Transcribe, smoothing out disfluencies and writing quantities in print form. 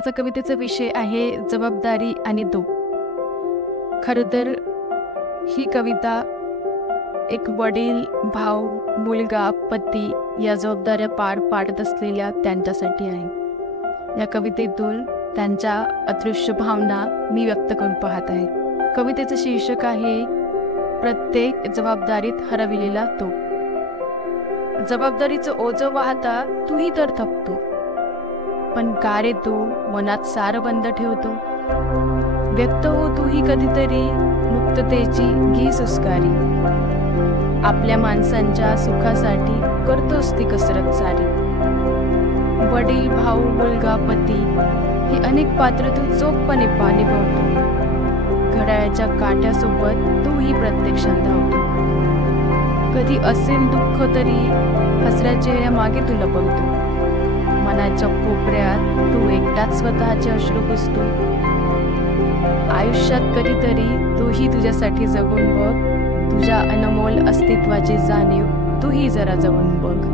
आता कवितेचा विषय आहे जबाबदारी आणि दुःख. खरं तर ही कविता एक वडील, भाऊ, मुलगा, पती या जबाबदाऱ्या पार पाडत असलेल्या त्यांच्यासाठी आहे. या कवितेतून त्यांच्या अदृश्य भावना मी व्यक्त करून पाहत आहे. कवितेचं शीर्षक आहे प्रत्येक जबाबदारीत हरविलेला तो. जबाबदारीचं ओझं वाहता तूही तर थकतो, पण का रे तू मनात सारं बंद ठेवतो. व्यक्त हो तूही कधीतरी, मुक्ततेची घे सुस्कारी. आपल्या माणसांच्या सुखासाठी करतोस ती कसरत सारी. वडील, भाऊ, मुलगा, पती ही अनेक पात्र तू चोखपणे निभावतो. घड्याळाच्या काट्यासोबत तूही प्रत्यक्षात धावतो. कधी असेल दुःख तरी हसऱ्या चेहऱ्यामागे तुला बघतो. मनाच्या कोपऱ्यात तू एकटाच स्वतःचे अश्रू पुसतो. आयुष्यात कधीतरी तूही तुझ्यासाठी जगून बघ. तुझ्या अनमोल अस्तित्वाची जाणीव तूही जरा जगून बघ.